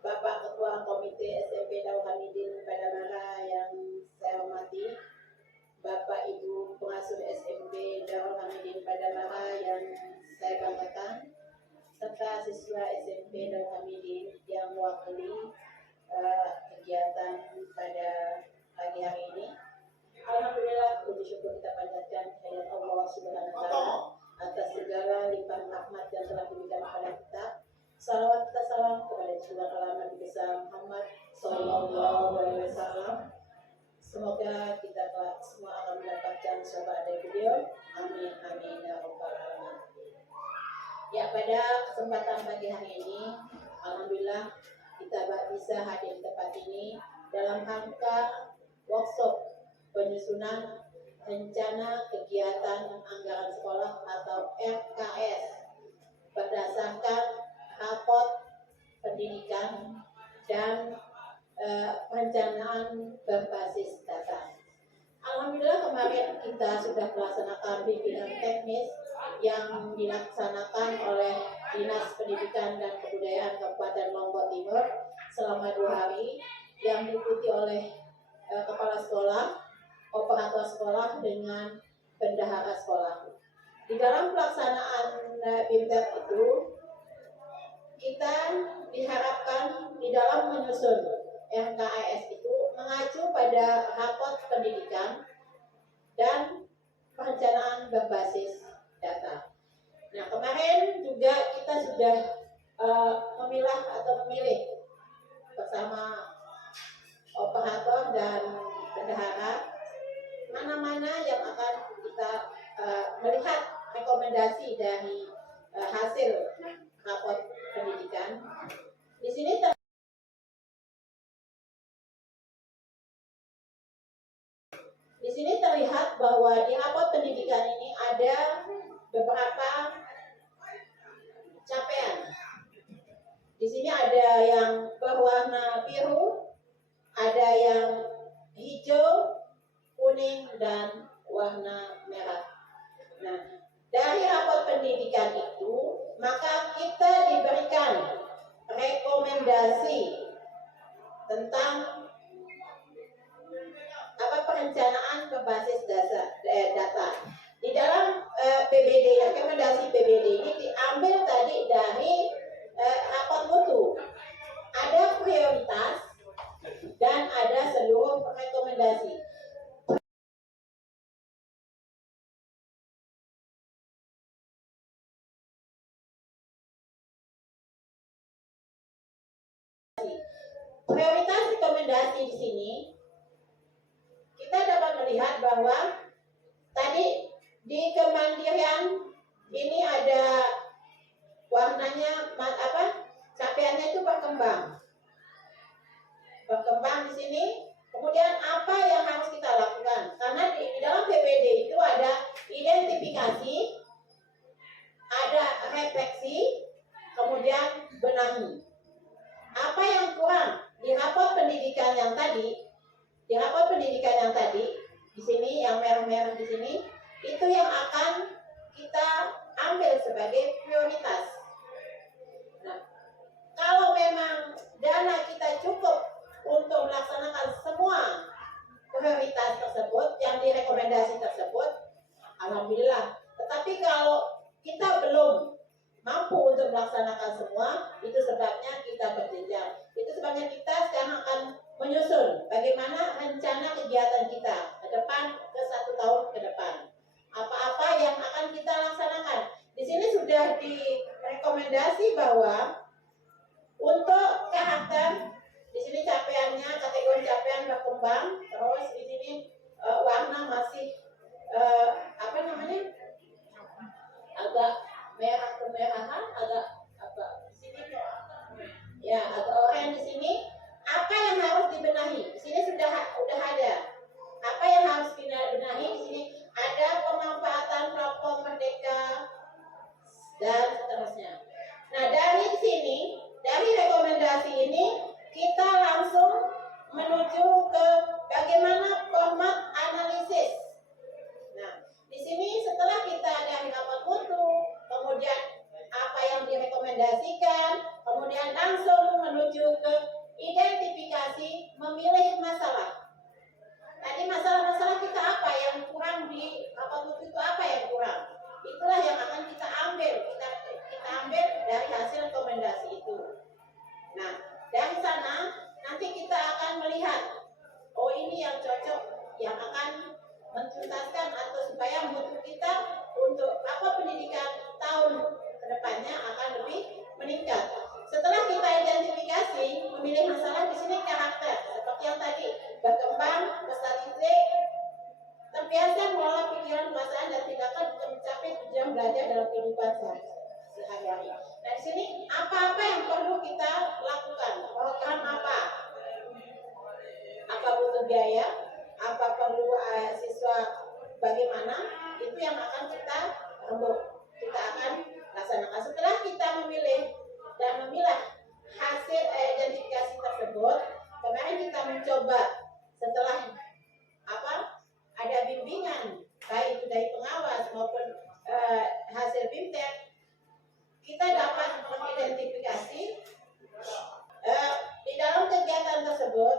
Bapak Ketua Komite SMP Darul Hamidin Padamara yang saya hormati, Bapak Ibu Pengasuh SMP Darul Hamidin Padamara yang saya banggakan, serta siswa SMP Darul Hamidin yang mewakili kegiatan pada pagi hari ini. Alhamdulillah, puji syukur kita panjatkan kehadirat Allah Subhanahu wa Ta'ala atas segala limpahan rahmat yang telah diberikan kepada kita. Salawat kita salam kepada Junjungan Nabi besar Muhammad Sallallahu Alaihi Wasallam. Semoga kita semua akan mendapatkan syafaat dari beliau. Amin amin ya rabbal alamin. Ya, pada kesempatan pagi hari ini, alhamdulillah kita bisa hadir di tempat ini dalam rangka workshop penyusunan rencana kegiatan anggaran sekolah atau RKS berdasarkan rapot pendidikan dan perencanaan berbasis data. Alhamdulillah kemarin kita sudah melaksanakan bimbingan teknis yang dilaksanakan oleh Dinas Pendidikan dan Kebudayaan Kabupaten Lombok Timur selama 2 hari yang diikuti oleh kepala sekolah, operator sekolah dengan bendahara sekolah. Di dalam pelaksanaan BIMTEK itu, kita diharapkan di dalam menyusun RKS itu mengacu pada rapot pendidikan dan perencanaan berbasis data. Nah, kemarin juga kita sudah memilah atau memilih bersama operator dan bendahara mana-mana yang akan kita melihat rekomendasi dari hasil rapot pendidikan. Di sini terlihat bahwa di rapot pendidikan ini ada beberapa capaian. Di sini ada yang berwarna biru, ada yang hijau, kuning, dan warna merah. Nah, dari rapot pendidikan itu, maka kita diberikan rekomendasi tentang perencanaan berbasis data. Di dalam PBD, rekomendasi PBD ini diambil tadi dari rapot mutu. Ada prioritas dan ada seluruh rekomendasi. Prioritas rekomendasi di sini kita dapat melihat bahwa tadi di kemandirian ini ada warnanya capaiannya itu berkembang di sini. Kemudian apa yang harus kita lakukan? Karena di dalam PPD itu ada identifikasi, ada refleksi, kemudian benahi. Apa yang kurang di rapot pendidikan yang tadi? Di rapot pendidikan yang tadi, di sini yang merah-merah di sini, itu yang akan kita ambil sebagai prioritas. Nah, kalau memang dana kita cukup untuk melaksanakan semua prioritas tersebut yang direkomendasi tersebut, alhamdulillah. Tetapi kalau kita belum mampu untuk melaksanakan semua, itu sebabnya kita berjenjang. Itu sebabnya kita sekarang akan menyusun bagaimana rencana kegiatan kita ke depan, ke 1 tahun ke depan. Apa-apa yang akan kita laksanakan. Di sini sudah direkomendasi bahwa untuk karakter, di sini capaiannya, kategori capaian berkembang, terus di sini warna masih agak merah kemerahan, agak di sini ya agak oranye di sini. Apa yang harus dibenahi? Di sini sudah ada. Apa yang harus kita benahi? Di sini buku itu apa yang kurang. Itulah yang akan kita ambil, kita ambil dari hasil rekomendasi itu. Nah, dari sana nanti kita akan melihat, oh ini yang cocok, yang akan mentuntaskan atau supaya mutu kita untuk pendidikan tahun kedepannya akan lebih meningkat. Setelah kita identifikasi, memilih masalah di sini karakter, seperti yang tadi, berkembang, berstatistik, terbiasa mengelola pikiran, perasaan, dan tindakan untuk mencapai tujuan belajar dalam kehidupan sehari-hari. Nah, di sini apa-apa yang perlu kita lakukan? Program apa? Apa butuh biaya? Apa perlu siswa bagaimana? Itu yang akan kita akan laksanakan. Setelah kita memilih dan memilah hasil identifikasi tersebut, kemarin kita mencoba setelah ada bimbingan baik itu dari pengawas maupun hasil BIMTEK, kita dapat mengidentifikasi di dalam kegiatan tersebut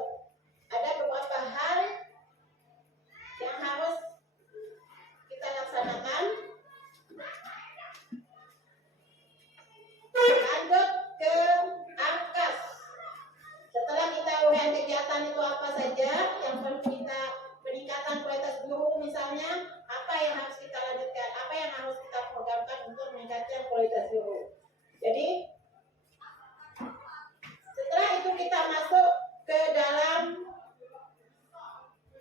ada beberapa hal yang harus kita laksanakan. Lanjut ke AFKAS. Setelah kita uraian kegiatan itu apa saja yang perlu kita peningkatan kualitas guru misalnya, apa yang harus kita lanjutkan, apa yang harus kita programkan untuk meningkatkan kualitas guru. Jadi setelah itu kita masuk ke dalam,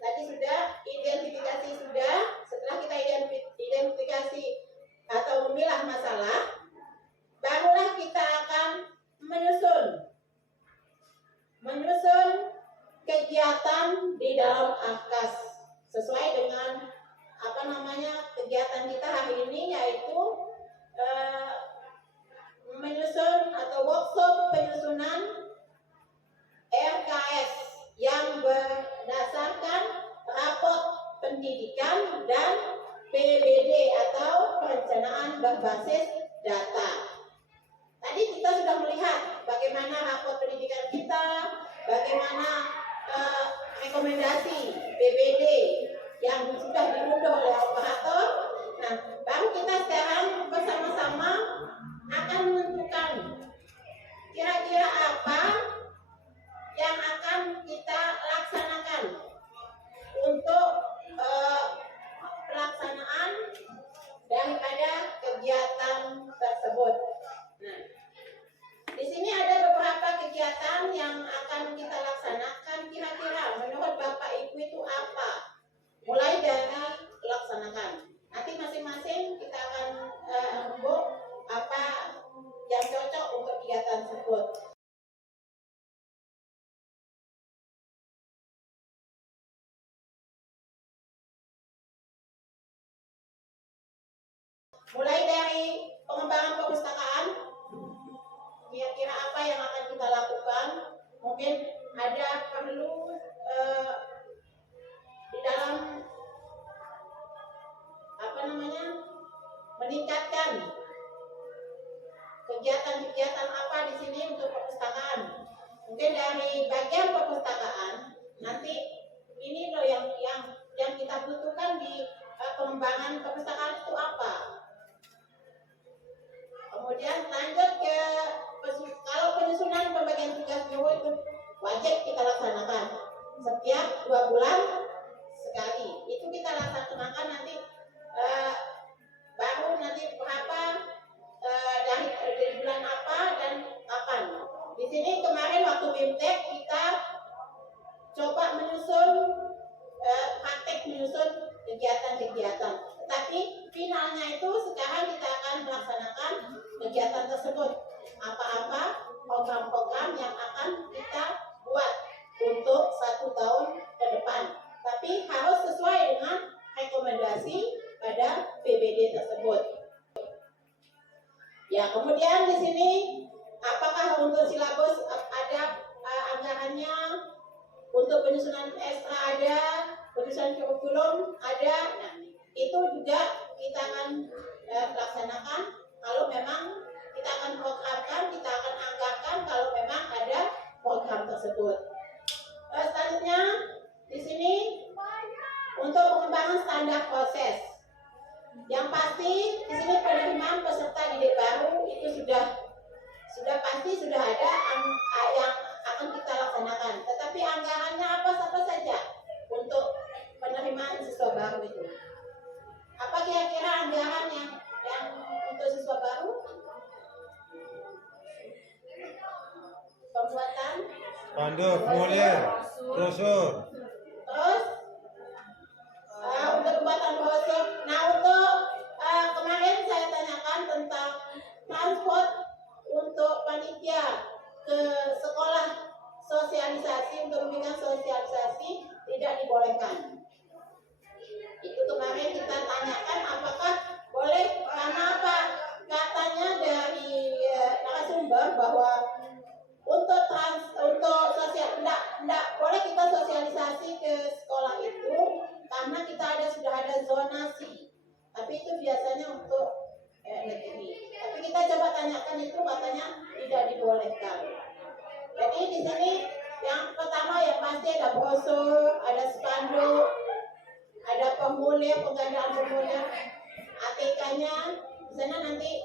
tadi sudah identifikasi sudah. Setelah kita identifikasi atau memilah masalah, barulah kita akan menyusun kegiatan di dalam AFKAS sesuai dengan kegiatan kita hari ini, yaitu menyusun atau workshop penyusunan RKS yang berdasarkan raport pendidikan dan PBD atau perencanaan berbasis data. Tadi kita sudah melihat bagaimana raport pendidikan kita, bagaimana rekomendasi PBD yang sudah diunduh oleh operator. Nah, baru kita sekarang bersama-sama akan menentukan kira-kira apa yang akan kita laksanakan untuk pelaksanaan daripada kegiatan tersebut. Nah, di sini ada beberapa kegiatan yang akan kita laksanakan. Kira-kira menurut Bapak Ibu itu apa? Mulai dari laksanakan. Nanti masing-masing kita akan rembuk apa yang cocok untuk kegiatan tersebut. Mulai dari pengembangan perpustakaan, kira-kira apa yang akan kita lakukan? Mungkin ada perlu di dalam meningkatkan kegiatan-kegiatan apa di sini untuk perpustakaan. Mungkin dari bagian perpustakaan nanti ini loh yang kita butuhkan di pengembangan perpustakaan itu apa. Kemudian lanjut ke kalau penyusunan pembagian tugas guru itu wajib kita laksanakan setiap 2 bulan sekali. Itu kita laksanakan nanti baru nanti berapa dari bulan apa dan kapan. Di sini kemarin waktu BIMTEK kita coba praktek menyusun kegiatan-kegiatan. Tetapi finalnya itu sekarang kita akan melaksanakan kegiatan tersebut. Apa-apa program-program yang akan kita buat untuk 1 tahun ke depan. Tapi harus sesuai dengan rekomendasi pada PBD tersebut. Ya, kemudian di sini apakah untuk silabus ada anggarannya, untuk penyusunan ekstra ada, penyusunan kurikulum ada. Nah, itu juga kita akan laksanakan kalau memang kita akan programkan, kita akan anggarkan kalau memang ada program tersebut. Selanjutnya di sini untuk pengembangan standar proses. Yang pasti di sini penerimaan peserta didik baru itu sudah pasti sudah ada yang akan kita laksanakan. Tetapi anggarannya apa saja untuk penerimaan siswa baru itu? Apa kira-kira anggaran yang untuk siswa baru? Pembuatan Spanduk, formulir, brosur. terus untuk pembuatan brosur. Nah, untuk kemarin saya tanyakan tentang transport untuk panitia ke sekolah, sosialisasi untuk memberikan sosialisasi tidak dibolehkan. Itu kemarin kita tanyakan apakah boleh, karena apa? Katanya dari narasumber bahwa untuk sosial enggak boleh kita sosialisasi ke sekolah itu karena kita sudah ada zonasi. Tapi itu biasanya untuk negeri. Tapi kita coba tanyakan itu katanya tidak dibolehkan. Jadi di sini yang pertama yang pasti ada brosur, ada spanduk, ada penggandaan formulir, ATK-nya. Di sana nanti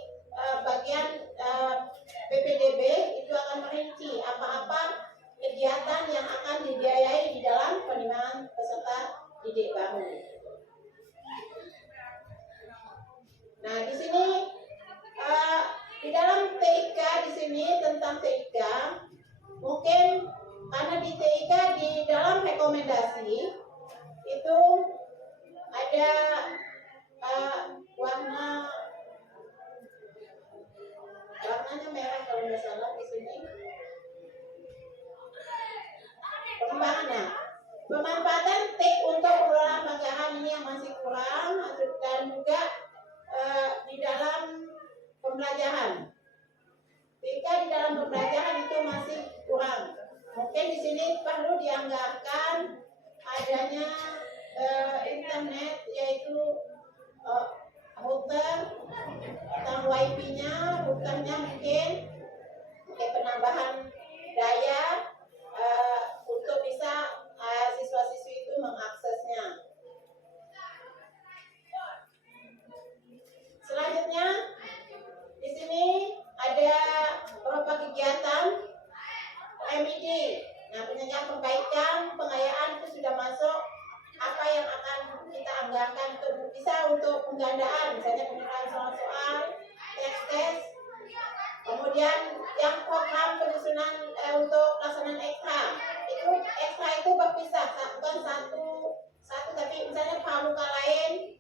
bagian PPDB itu akan merinci apa-apa kegiatan yang akan dibiayai di dalam penerimaan peserta didik baru. Nah, di sini di dalam TIK di sini tentang TIK, mungkin karena di TIK di dalam rekomendasi itu ada warnanya merah kalau nggak salah di sini. Pengembangannya, pemanfaatan TIK untuk pengelolaan anggaran ini yang masih kurang, dan juga di dalam pembelajaran. TIK di dalam pembelajaran itu masih kurang. Mungkin di sini perlu dianggarkan adanya internet, yaitu router atau wifi-nya, routernya mungkin penambahan daya untuk bisa siswa-siswi itu mengaksesnya. Selanjutnya di sini ada beberapa kegiatan MID. Nah, penyedia perbaikan pengayaan itu sudah masuk. Apa yang akan kita anggarkan itu bisa untuk penggandaan, misalnya penyerahan soal-soal, tes, kemudian yang program penyusunan untuk pelaksanaan ekstra itu berpisah, bukan satu tapi misalnya pramuka lain,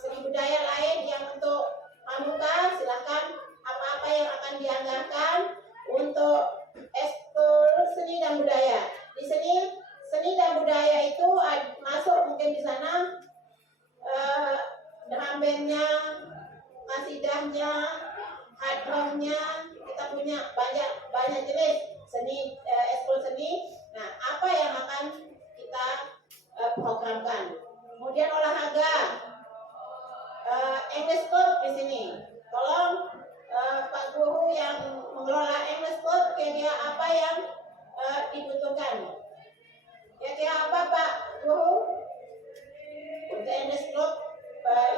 seni budaya lain yang untuk pramuka silakan apa-apa yang akan dianggarkan untuk ekskul seni dan budaya. Di sini seni dan budaya itu masuk mungkin di sana drum bandnya, kasidahnya, hadrohnya, kita punya banyak jenis seni, ekskul seni. Nah, apa yang akan kita programkan? Kemudian olahraga, English Club di sini. Tolong Pak Guru yang mengelola English Club, kira-kira apa yang dibutuhkan? Kira-kira apa Pak Guru untuk English Club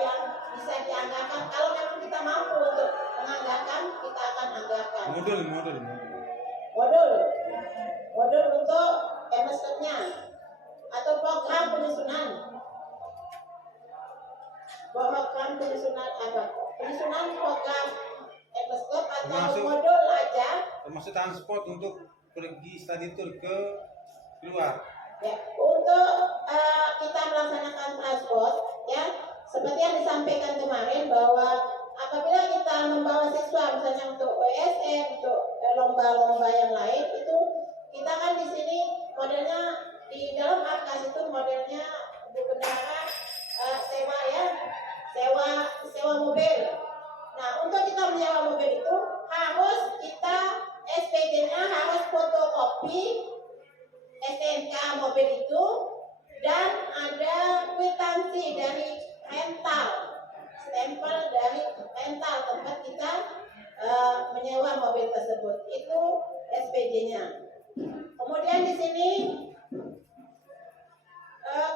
yang bisa dianggarkan? Kalau memang kita mampu untuk menganggarkan, kita akan anggarkan. Modul untuk English Club-nya atau program penyusunan. Program penyusunan apa? Penyusunan program English Club atau modul aja. Termasuk transport untuk pergi study tour ke luar. Ya, untuk kita melaksanakan transport, ya, seperti yang disampaikan kemarin bahwa apabila kita membawa siswa misalnya untuk OSN, untuk lomba-lomba yang lain, itu kita kan di sini modelnya di dalam AKAS itu modelnya berkendara sewa, ya, sewa mobil. Nah, untuk kita menyewa mobil itu harus kita SPG-nya harus fotokopi STNK mobil itu dan ada kwitansi dari rental, stempel dari rental tempat kita menyewa mobil tersebut, itu SPG-nya. Kemudian di sini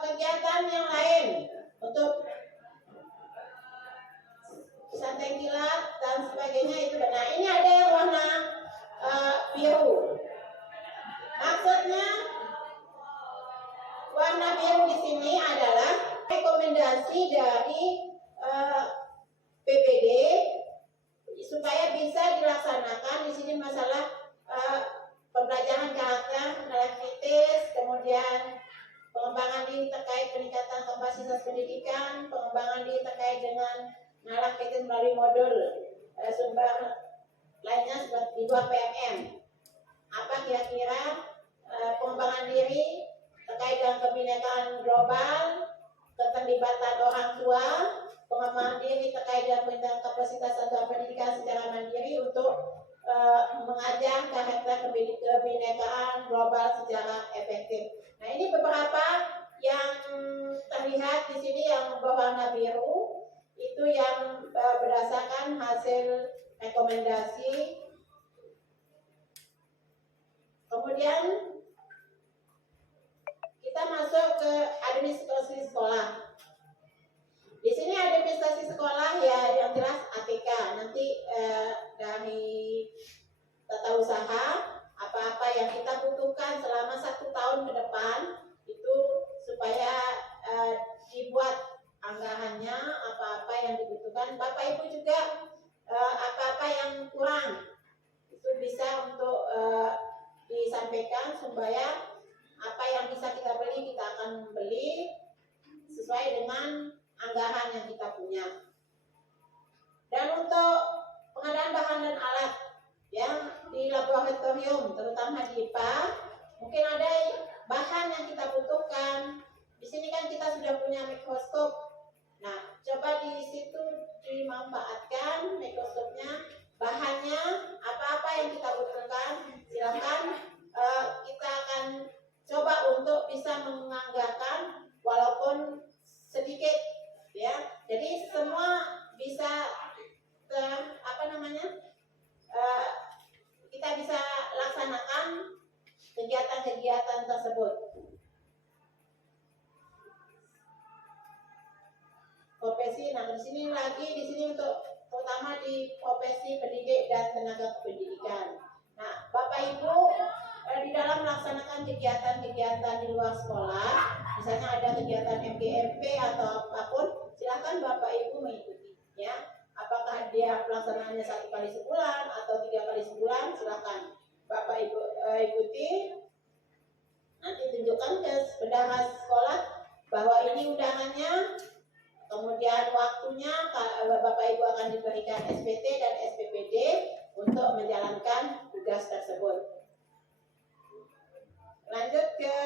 kegiatan yang lain untuk eh, PPD supaya bisa dilaksanakan. Di sini masalah pembelajaran karakter, pengenalan kritis, kemudian pengembangan diri terkait peningkatan kapasitas pendidikan, pengembangan diri terkait dengan nalar kritis melalui modul sumber lainnya seperti 2 PMM. Apa kira-kira pengembangan diri terkait dengan kebinekaan global, keterlibatan orang tua, pengembangan diri terkait dengan peningkatan kapasitas satuan pendidikan secara mandiri untuk mengajar karakter kebinekaan global secara efektif. Nah, ini beberapa yang terlihat di sini yang berwarna biru itu yang berdasarkan hasil rekomendasi. Kemudian kita masuk ke administrasi sekolah. Di sini administrasi sekolah ya yang jelas ATK. Nanti dari tata usaha apa-apa yang kita butuhkan selama 1 tahun ke depan itu supaya dibuat anggarannya, apa-apa yang dibutuhkan. Bapak Ibu juga apa-apa yang kurang itu bisa untuk disampaikan supaya apa yang bisa kita beli kita akan beli sesuai dengan anggaran yang kita punya. Dan untuk pengadaan bahan dan alat yang di laboratorium, terutama di IPA, mungkin ada bahan yang kita butuhkan. Di sini kan kita sudah punya mikroskop. Nah, coba di situ dimanfaatkan mikroskopnya, bahannya apa-apa yang kita butuhkan. Silakan kita akan coba untuk bisa menganggarkan walaupun sedikit, ya. Jadi semua bisa kita bisa laksanakan kegiatan-kegiatan tersebut. Profesi, nah di sini untuk terutama di profesi pendidik dan tenaga kependidikan. Nah, Bapak Ibu di dalam melaksanakan kegiatan-kegiatan di luar sekolah, misalnya ada kegiatan MGMP atau apapun, silakan Bapak Ibu mengikuti, ya. Apakah dia pelaksanaannya 1 kali sebulan atau 3 kali sebulan, silakan Bapak Ibu ikuti. Nanti tunjukkan ke bendahara sekolah bahwa ini undangannya, kemudian waktunya Bapak Ibu akan diberikan SPT dan SPPD untuk menjalankan tugas tersebut. Lanjut ke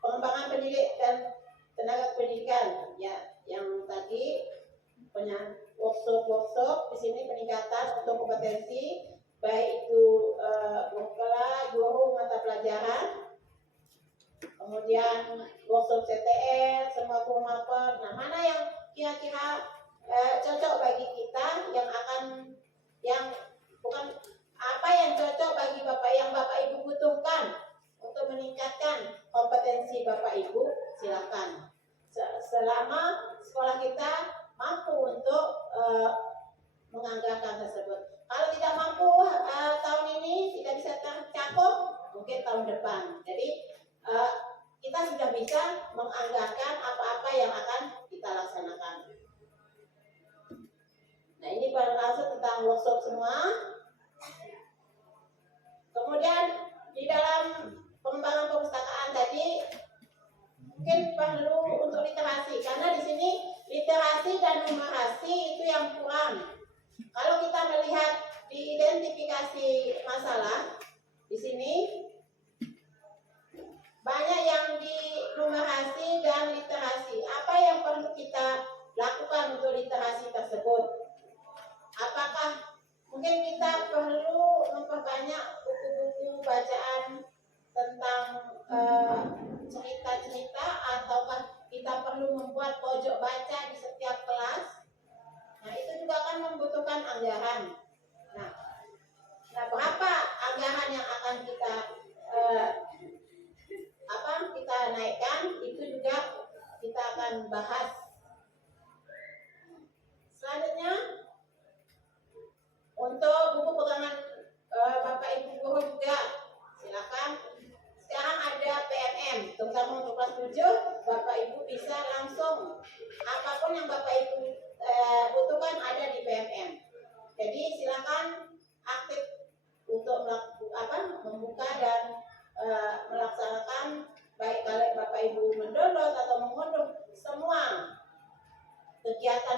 pengembangan pendidik dan tenaga pendidikan, ya, yang tadi punya workshop di sini peningkatan untuk kompetensi baik itu guru mata pelajaran, kemudian workshop CTR, semua maper. Nah, mana yang kira-kira cocok bagi kita, yang bukan apa yang cocok bagi Bapak Ibu butuhkan untuk meningkatkan kompetensi Bapak Ibu, silakan. Selama sekolah kita mampu untuk menganggarkan tersebut. Kalau tidak mampu tahun ini tidak bisa tercakup, mungkin tahun depan. Jadi kita sudah bisa menganggarkan apa-apa yang akan kita laksanakan. Nah, ini berlangsung tentang workshop semua. Kemudian di dalam pengembangan perpustakaan tadi mungkin perlu untuk literasi, karena di sini literasi dan numerasi itu yang kurang. Kalau kita melihat di identifikasi masalah di sini banyak yang di numerasi dan literasi. Apa yang perlu kita lakukan untuk literasi tersebut? Apakah mungkin kita perlu memperbanyak buku-buku bacaan tentang cerita-cerita, ataukah kita perlu membuat pojok baca di setiap kelas? Nah, itu juga akan membutuhkan anggaran. Nah, berapa anggaran yang akan kita naikkan, itu juga kita akan bahas. Selanjutnya, untuk buku pegangan Bapak Ibu guru juga silakan. Sekarang ada PMM, terutama untuk kelas 7, Bapak Ibu bisa langsung apapun yang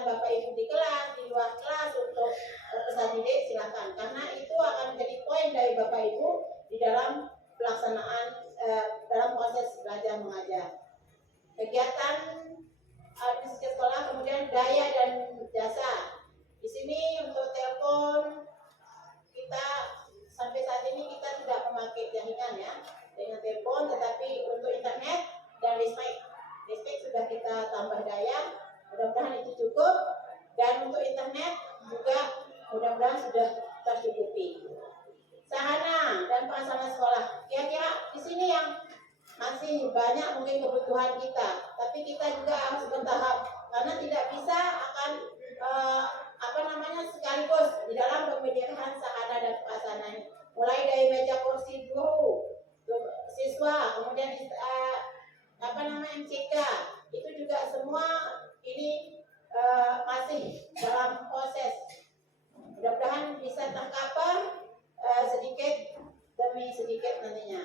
Bapak Ibu di kelas, di luar kelas untuk pesan didik silakan, karena itu akan menjadi poin dari Bapak Ibu di dalam pelaksanaan dalam proses belajar mengajar. Kegiatan administrasi sekolah, kemudian daya dan jasa. Di sini untuk telepon kita sampai saat ini kita tidak memakai jaringan ya dengan telepon, tetapi untuk internet dan listrik sudah kita tambah daya, mudah-mudahan itu cukup, dan untuk internet juga mudah-mudahan sudah tercukupi. Sarana dan prasarana sekolah, kira-kira di sini yang masih banyak mungkin kebutuhan kita, tapi kita juga harus bertahap karena tidak bisa akan sekaligus di dalam pemenyediaan sarana dan prasarana, mulai dari meja kursi guru, siswa, kemudian MCK, itu juga semua ini masih dalam proses. Mudah-mudahan bisa tercover sedikit demi sedikit nantinya.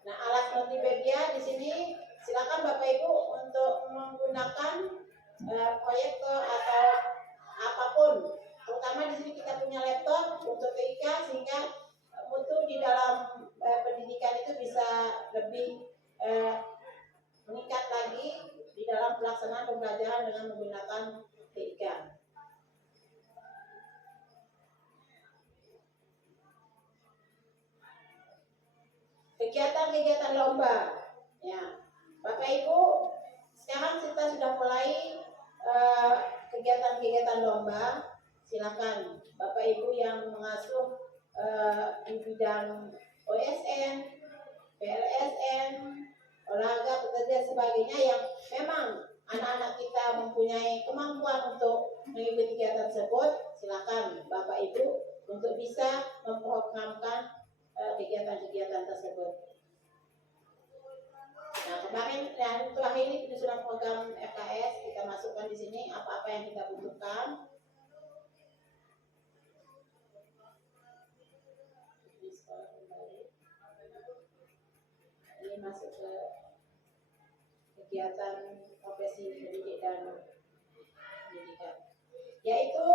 Nah, alat multimedia di sini silakan Bapak Ibu untuk menggunakan proyektor atau apapun. Terutama di sini kita punya laptop untuk TIK sehingga mutu di dalam pendidikan itu bisa lebih meningkat lagi di dalam pelaksanaan pembelajaran dengan menggunakan TIK. Kegiatan-kegiatan lomba, ya Bapak Ibu, sekarang kita sudah mulai kegiatan-kegiatan lomba. Silakan Bapak Ibu yang mengasuh di bidang OSN, PLSN, olahraga, pekerjaan sebagainya yang memang anak-anak kita mempunyai kemampuan untuk mengikuti kegiatan tersebut, silakan Bapak Ibu untuk bisa memprogramkan kegiatan-kegiatan tersebut. Nah, kemarin dan terakhir ini penyusunan program RKS kita masukkan di sini apa-apa yang kita butuhkan. Ini masuk ke kegiatan profesi pendidik dan pendidikan, yaitu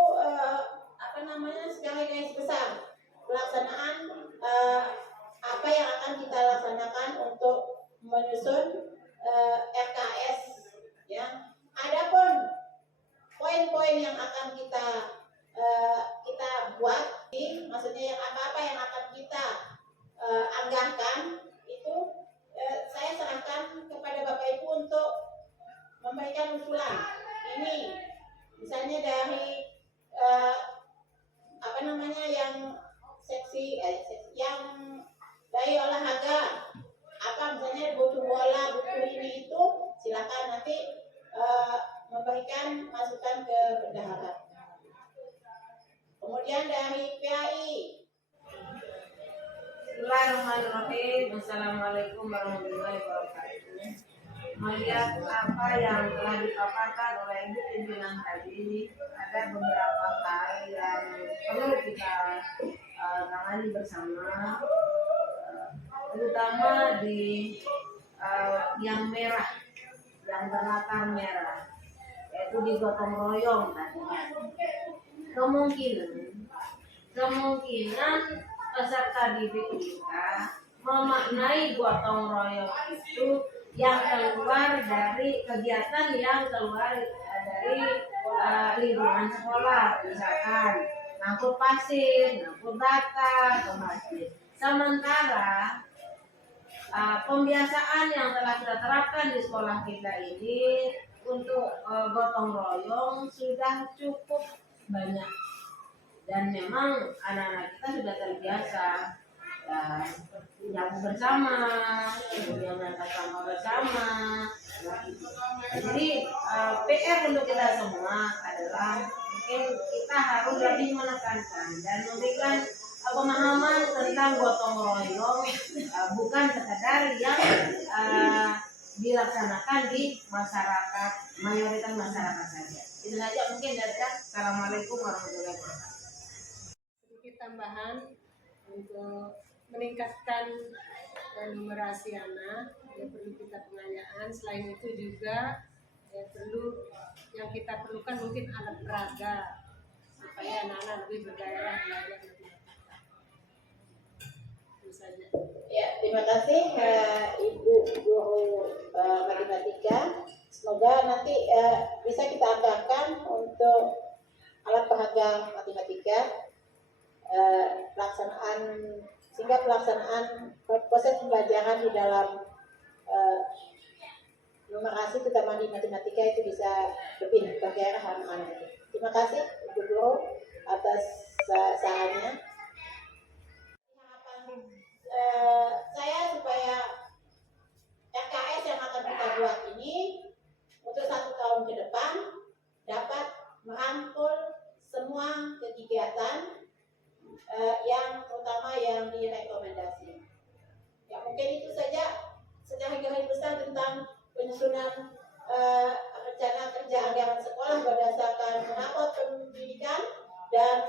skala garis besar pelaksanaan apa yang akan kita laksanakan untuk menyusun RKS, ya. Adapun poin-poin yang akan kita buat, maksudnya yang apa-apa yang akan kita anggarkan itu saya serahkan kepada Bapak Ibu untuk memberikan usulan. Ini misalnya dari yang seksi yang dari olahraga, apa misalnya butuh bola, butuh ini itu, silakan nanti memberikan masukan ke bendahara. Kemudian dari PAI. Bismillahirrahmanirrahim. Assalamualaikum warahmatullahi wabarakatuh. Melihat apa yang telah dipaparkan oleh Ibu pimpinan tadi, ada beberapa hal yang perlu kita tangani bersama, terutama di yang merah, yang berlatar merah, yaitu di gotong royong tadi. Kemungkinan peserta didik kita memaknai gotong royong itu yang keluar dari kegiatan yang keluar dari lingkungan sekolah, misalkan ngangkut pasir, ngangkut bata, atau masjid. Sementara pembiasaan yang telah kita terapkan di sekolah kita ini untuk gotong royong sudah cukup banyak, dan memang anak-anak kita sudah terbiasa nyapu bersama, kemudian angkat sampah bersama. Jadi PR untuk kita semua adalah mungkin kita harus lebih menekankan dan memberikan pemahaman tentang gotong royong, bukan sekadar yang dilaksanakan di masyarakat, mayoritas masyarakat saja. Itu saja mungkin dari saya. Assalamualaikum warahmatullahi wabarakatuh. Sedikit tambahan untuk meningkatkan dan numerasi anak yang perlu kita pengayaan. Selain itu juga yang kita perlukan mungkin alat peraga supaya anak-anak lebih bergairah belajar matematika. Itu saja. Ya, terima kasih Ibu Guru Matematika. Semoga nanti bisa kita anggarkan untuk alat peraga matematika sehingga pelaksanaan proses pembelajaran di dalam numerasi terutama di matematika itu bisa lebih bergairah anak-anak. Terima kasih Ibu Guru atas sarannya. Harapan saya supaya RKS yang akan kita buat ini untuk 1 tahun ke depan dapat merangkul semua kegiatan yang terutama yang direkomendasi. Ya mungkin itu saja secara garis besar tentang penyusunan rencana kerja anggaran sekolah berdasarkan rapor pendidikan dan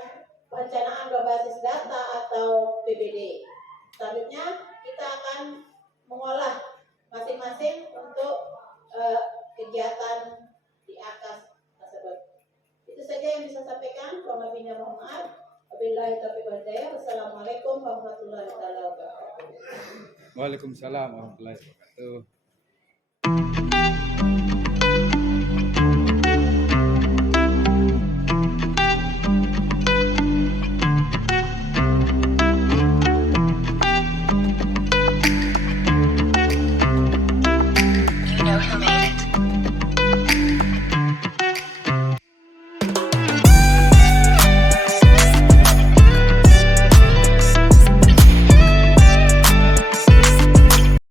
perencanaan berbasis data atau PBD. Selanjutnya kita akan mengolah masing-masing untuk kegiatan di atas tersebut. Itu saja yang bisa saya sampaikan. Mohon maaf. Wabillahi taufiq wal hidayah. Wassalamualaikum warahmatullahi wabarakatuh. Waalaikumsalam warahmatullahi wabarakatuh.